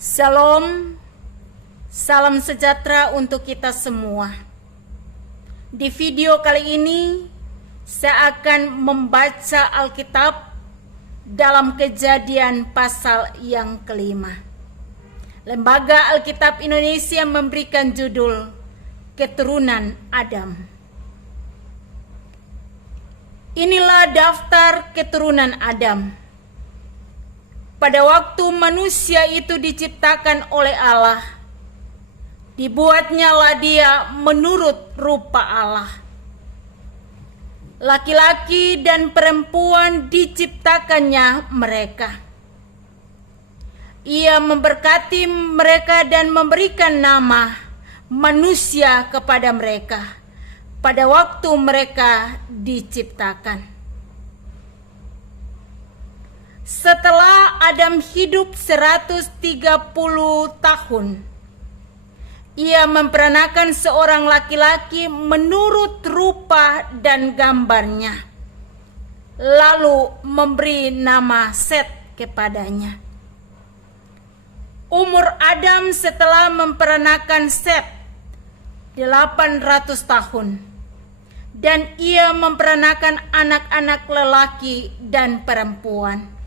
Shalom, salam sejahtera untuk kita semua. Di video kali ini, saya akan membaca Alkitab dalam Kejadian pasal yang kelima. Lembaga Alkitab Indonesia memberikan judul Keturunan Adam. Inilah daftar keturunan Adam. Pada waktu manusia itu diciptakan oleh Allah, dibuatnyalah dia menurut rupa Allah. Laki-laki dan perempuan diciptakannya mereka. Ia memberkati mereka dan memberikan nama manusia kepada mereka pada waktu mereka diciptakan. Setelah Adam hidup 130 tahun, ia memperanakan seorang laki-laki menurut rupa dan gambarnya, lalu memberi nama Set kepadanya. Umur Adam setelah memperanakan Set 800 tahun, dan ia memperanakan anak-anak lelaki dan perempuan.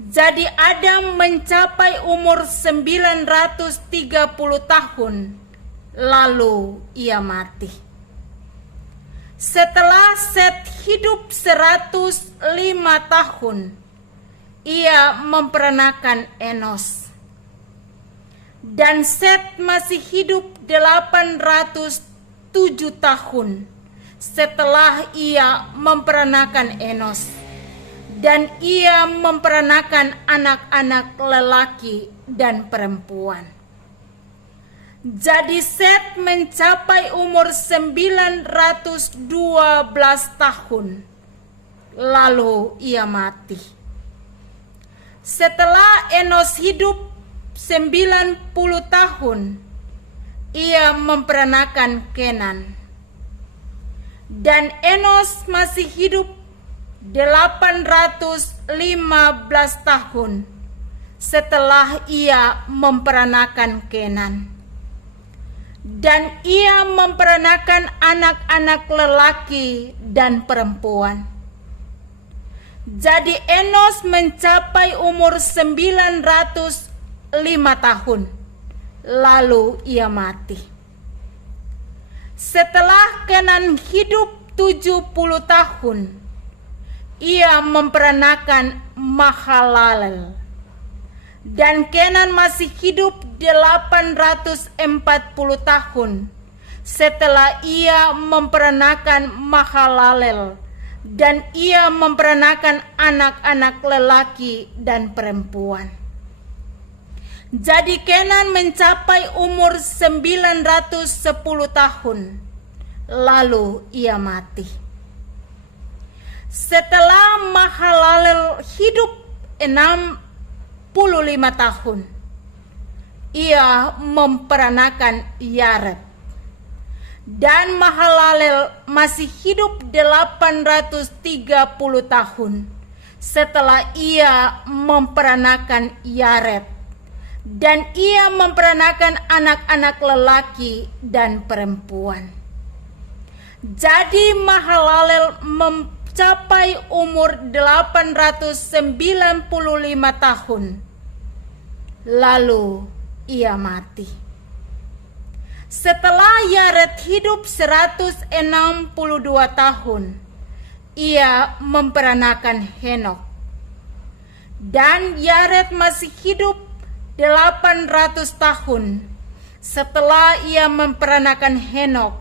Jadi Adam mencapai umur 930 tahun, lalu ia mati. Setelah Set hidup 105 tahun, ia memperanakan Enos. Dan Set masih hidup 807 tahun setelah ia memperanakan Enos. Dan ia memperanakan anak-anak lelaki dan perempuan. Jadi Set mencapai umur 912 tahun, lalu ia mati. Setelah Enos hidup 90 tahun, ia memperanakan Kenan. Dan Enos masih hidup 815 tahun setelah ia memperanakan Kenan. Dan ia memperanakan anak-anak lelaki dan perempuan. Jadi Enos mencapai umur 905 tahun, lalu ia mati. Setelah Kenan hidup 70 tahun, ia memperanakan Mahalalel. Dan Kenan masih hidup 840 tahun setelah ia memperanakan Mahalalel. Dan ia memperanakan anak-anak lelaki dan perempuan. Jadi Kenan mencapai umur 910 tahun, lalu ia mati. Setelah Mahalalel hidup 65 tahun, ia memperanakan Yared. Dan Mahalalel masih hidup 830 tahun setelah ia memperanakan Yared. Dan ia memperanakan anak-anak lelaki dan perempuan. Jadi Mahalalel mencapai umur 895 tahun, lalu ia mati. Setelah Yared hidup 162 tahun, ia memperanakan Henok. Dan Yared masih hidup 800 tahun setelah ia memperanakan Henok.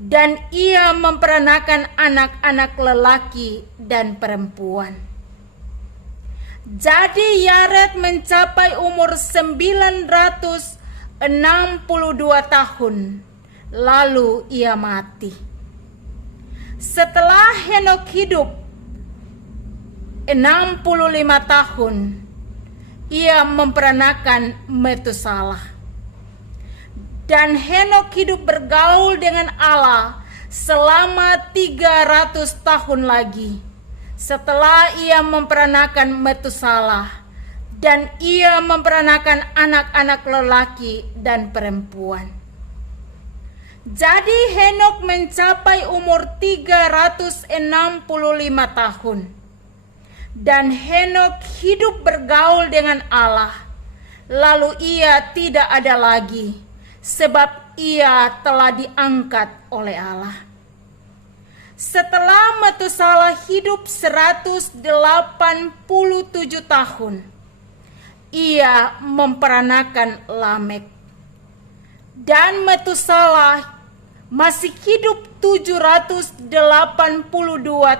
Dan ia memperanakan anak-anak lelaki dan perempuan. Jadi Yared mencapai umur 962 tahun, lalu ia mati. Setelah Henok hidup 65 tahun, ia memperanakan Metusalah. Dan Henok hidup bergaul dengan Allah selama 300 tahun lagi setelah ia memperanakan Metusalah. dan ia memperanakan anak-anak lelaki dan perempuan. Jadi Henokh mencapai umur 365 tahun. Dan Henokh hidup bergaul dengan Allah. Lalu ia tidak ada lagi, sebab ia telah diangkat oleh Allah. Setelah Metusalah hidup 187 tahun, ia memperanakan Lamek. Dan Metusalah masih hidup 782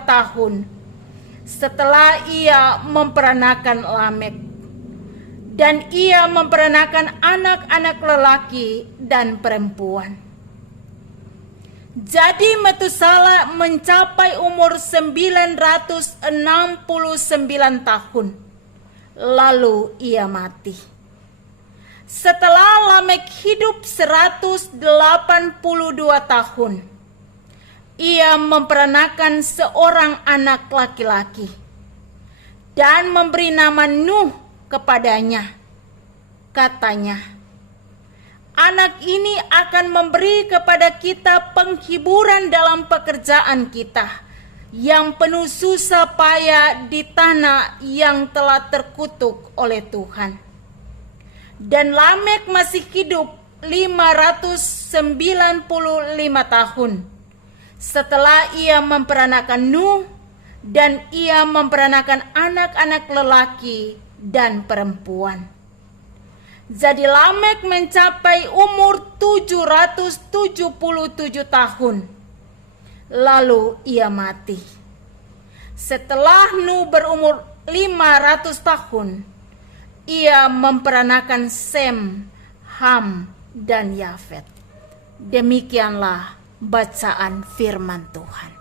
tahun setelah ia memperanakan Lamek. Dan ia memperanakan anak-anak lelaki dan perempuan. Jadi Metusalah mencapai umur 969 tahun. Lalu ia mati. Setelah Lamek hidup 182 tahun, ia memperanakan seorang anak laki-laki dan memberi nama Nuh kepadanya. Katanya, anak ini akan memberi kepada kita penghiburan dalam pekerjaan kita yang penuh susah payah di tanah yang telah terkutuk oleh Tuhan. Dan Lamek masih hidup 595 tahun setelah ia memperanakan Nuh, dan ia memperanakan anak-anak lelaki dan perempuan. Jadi Lamek mencapai umur 777 tahun. Lalu ia mati. Setelah Nuh berumur 500 tahun, ia memperanakan Sem, Ham, dan Yafet. Demikianlah bacaan firman Tuhan.